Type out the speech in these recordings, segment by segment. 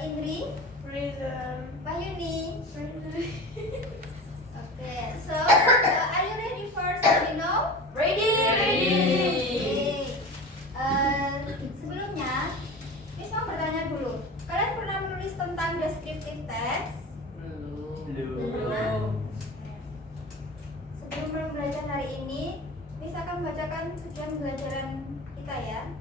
Indri, Present. Wahyuni. Present. Okay, so are you ready for study now? Ready. Okay. Sebelumnya, Miss mau bertanya dulu. Kalian pernah menulis tentang descriptive text? Belum. Sebelum belajar hari ini, Miss akan membacakan tujuan pembelajaran kita ya.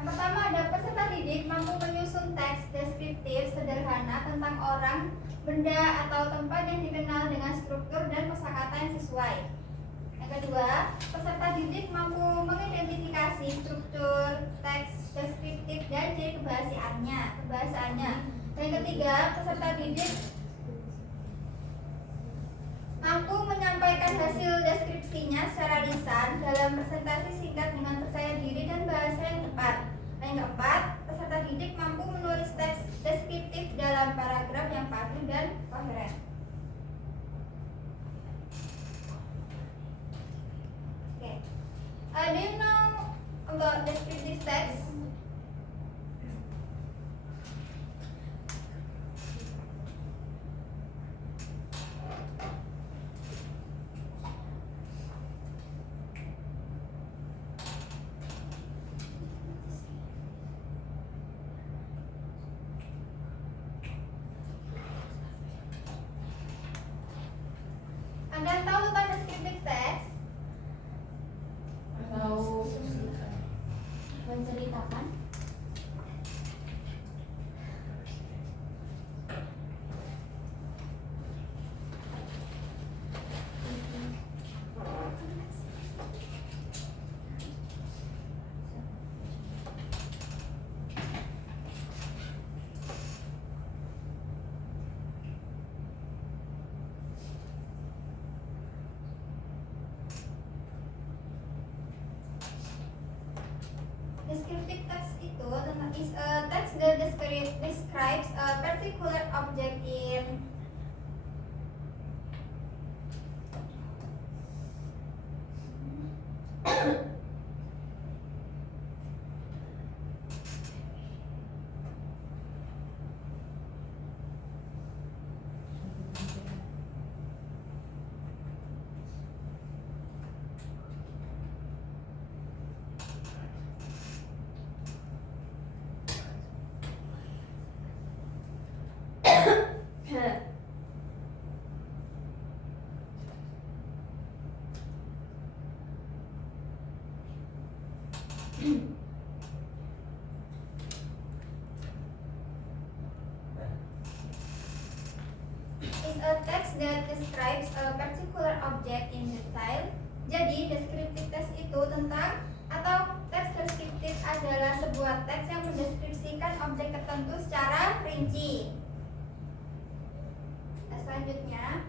Yang pertama ada peserta didik mampu menyusun teks deskriptif sederhana tentang orang, benda, atau tempat yang dikenal dengan struktur dan kosakata yang sesuai. Yang kedua, peserta didik mampu mengidentifikasi struktur teks deskriptif dan ciri kebahasaannya. Dan yang ketiga, peserta didik mampu menyampaikan hasil deskripsinya secara lisan dalam presentasi singkat dengan percaya diri dan bahasa yang tepat. Dan yang keempat, peserta didik mampu menulis teks deskriptif dalam paragraf yang padu dan koheren. Okay. Do you know about descriptive text? Anda tahu tentang descriptive text? Tahu. Menceritakan. Descriptive text itu is a text that describes a particular object in is a text that describes a particular object in detail. Jadi, descriptive text itu tentang atau teks deskriptif adalah sebuah teks yang mendeskripsikan objek tertentu secara rinci. Nah, selanjutnya,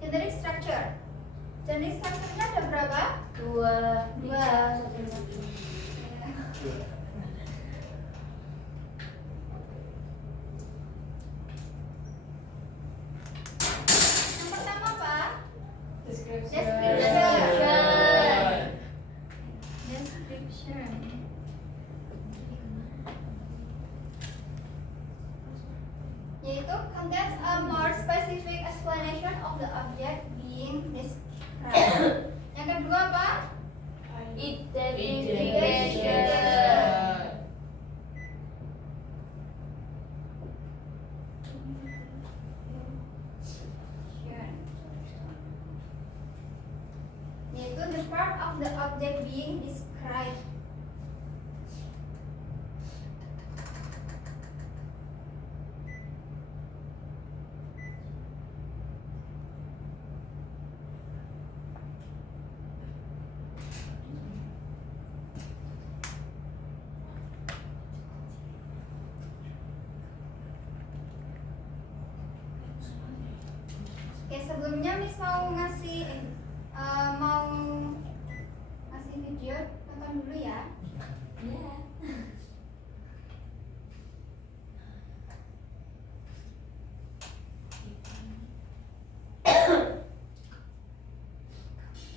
generic structure. Generic structure-nya ada berapa? Dua. Yang pertama apa? Description. Description. Yaitu contains a more specific explanation of the object being described. Yang kedua apa? Identification. Yaitu the part of the object being described. Oke, sebelumnya Miss mau ngasih video, tonton dulu ya.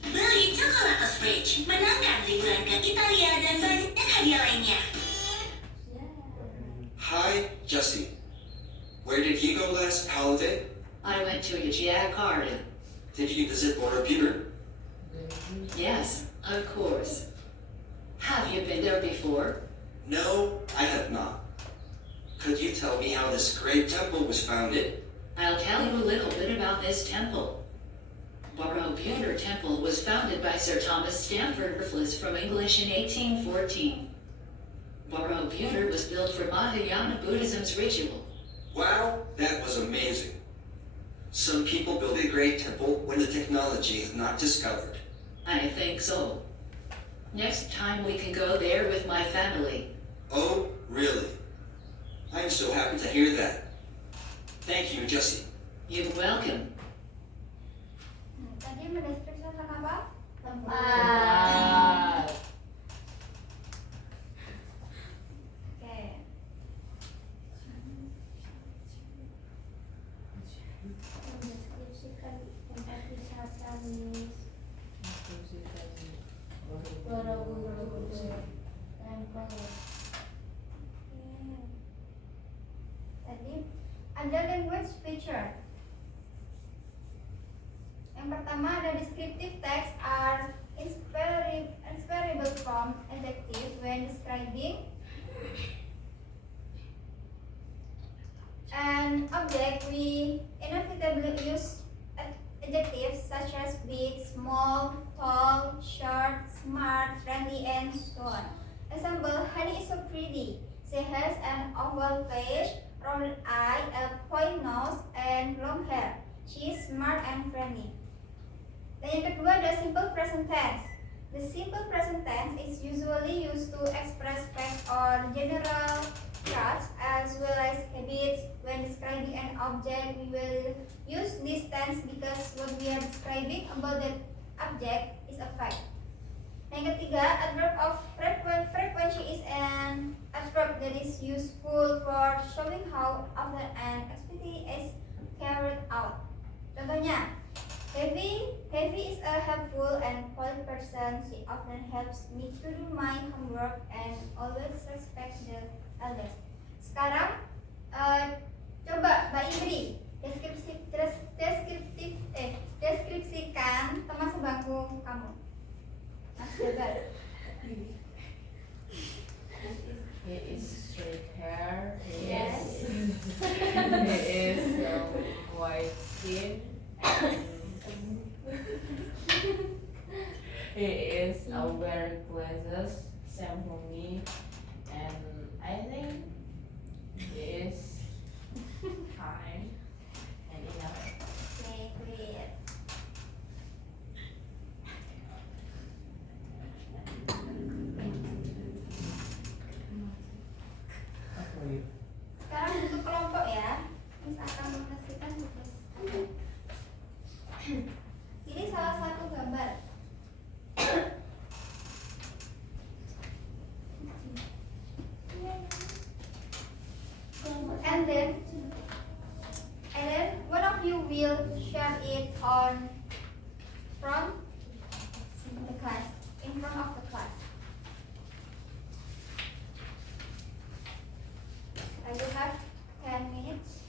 Beli coklat Bridge menangkan liburan ke Italia dan banyak hadiah lainnya. Hi, Jesse. Where did you go last holiday? I went to Jakarta. Did you visit Borobudur? Yes, of course. Have you been there before? No, I have not. Could you tell me how this great temple was founded? I'll tell you a little bit about this temple. Borobudur Temple was founded by Sir Thomas Stamford Raffles from English in 1814. Borobudur was built for Mahayana Buddhism's ritual. Wow, that was amazing. Some people build a great temple when the technology is not discovered. I think so. Next time we can go there with my family. Oh, really? I'm so happy to hear that. Thank you, Jesse. You're welcome. Tadi mendeskripsikan tentang apa? Tempat. Tempat. Oke. Mendeskripsikan tempat wisata Miss Borobudur Temple. Oke. Tadi ada language feature. Yang pertama ada descriptive text are inseparable from adjective when describing an object. We inevitably use adjectives such as big, small, tall, short, smart, friendly, and so on. Example: Honey is so pretty. She has an oval face, round eye, a point nose, and long hair. She is smart and friendly. Dan yang kedua ada simple present tense. The simple present tense is usually used to express fact or general traits as well as habits. When describing an object, we will use this tense because what we are describing about that object is a fact. Yang ketiga, adverb of frequency is an adverb that is useful for showing how often an activity is carried out. Contohnya, Heavy is a helpful and polite person. She often helps me to do my homework and always respect the elders. Sekarang coba Mbak Indri deskripsikan teman sebangku kamu. Mas Jabal. He is straight hair. Yes. He is white skin. And he is wearing glasses, same for me, and I think he is kind and enough. Okay, great. Sekarang bentuk kelompok ya. Miss akan menghasilkan tugas. Ini salah satu gambar. And then one of you will share it on front the class, in front of the class. I will have 10 minutes.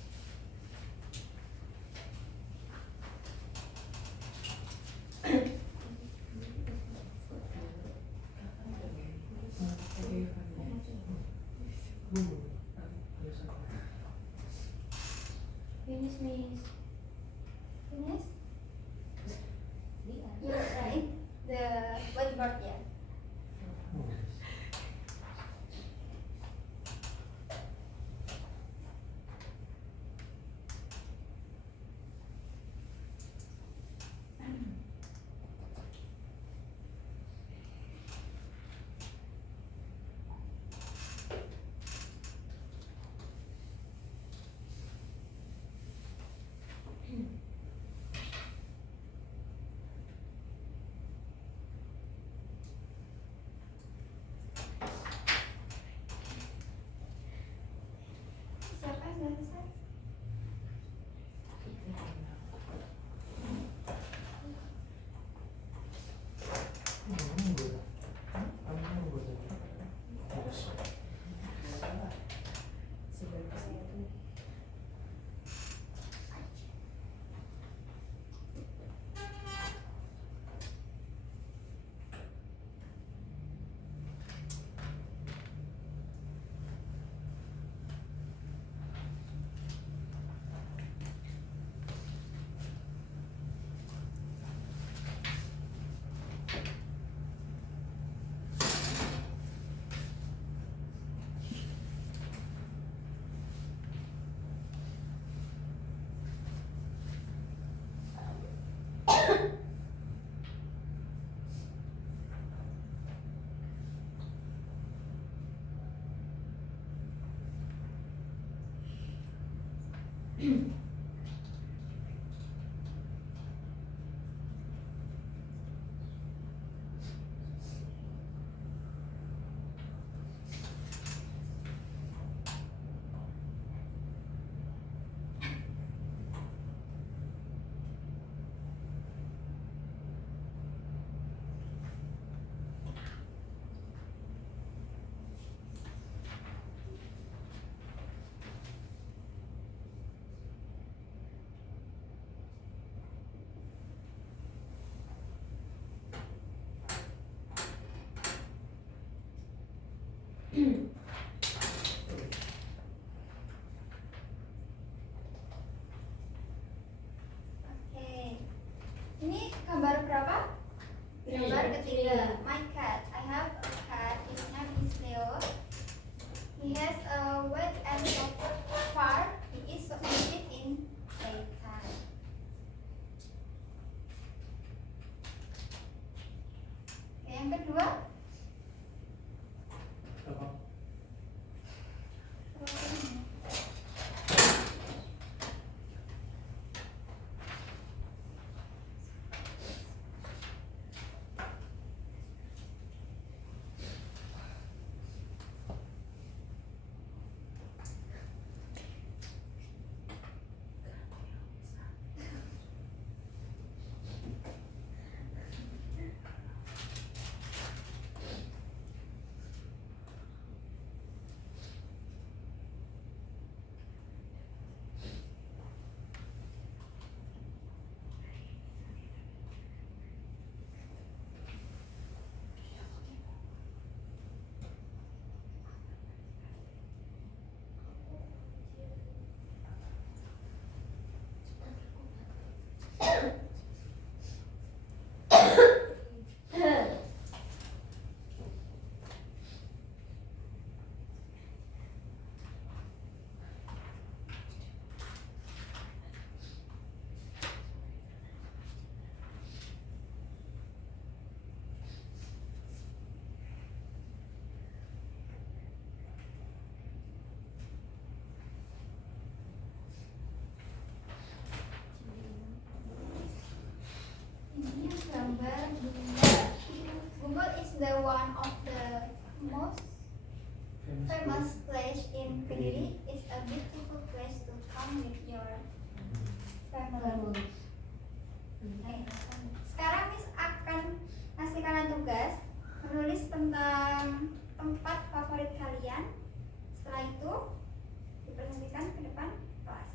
Finish, Miss. Finish? You're right. The whiteboard, yeah. Oke. Ini gambar berapa? Gambar ketiga. My cat. I have a cat. His name is Leo. He has a white and soft fur. He is so active in daytime. Oke, yang kedua. Ini gambar bunga. Bunga is the one of the most famous place in Kediri. It's a beautiful place to come with your family. Sekarang Miss akan ngasih kalian tugas menulis tentang tempat favorit kalian. Setelah itu dipresentasikan ke depan kelas.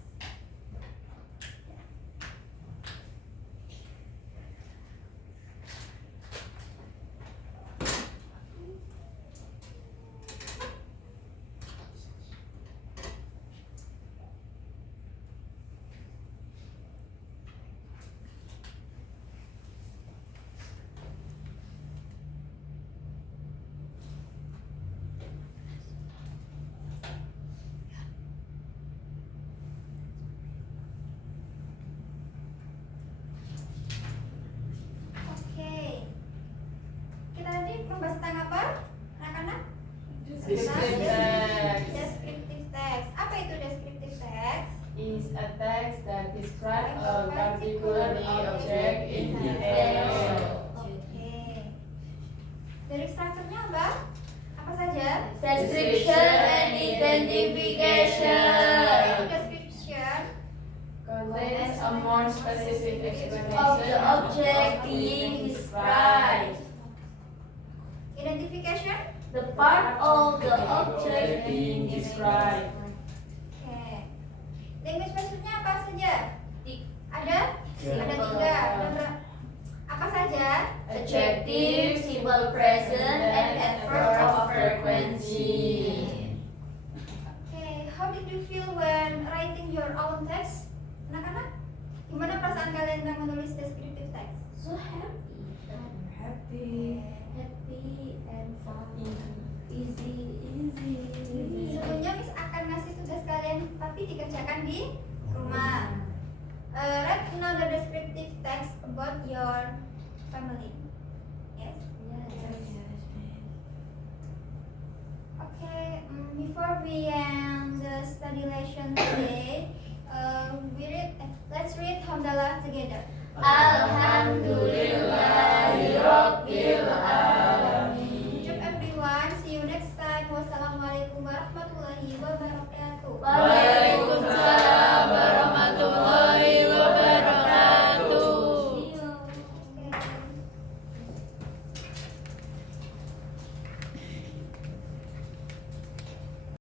Oke. Kita tadi membahas tentang apa? Anak-anak? Descriptive text Descriptive text. Apa itu descriptive text? is a text that describes a particular object in detail. Oke. Dari strukturnya apa? Apa saja? Description and identification Description Contains a more specific explanation of the object being described. Identification? The part of the object being described. Oke. Language maksudnya apa saja? Ada? Ya. Ada 3. Ada berapa? Apa saja? adjective, simple present, and adverb of frequency. Oke, how did you feel when writing your own text? Anak-anak, gimana perasaan kalian tentang menulis descriptive text? So happy, happy and fun, easy. Sebelumnya Miss akan ngasih tugas kalian, tapi dikerjakan di rumah. Write another descriptive text about your family. Yes. Okay. Before we end the study lesson today, let's read Hamdalah together. Alhamdulillah.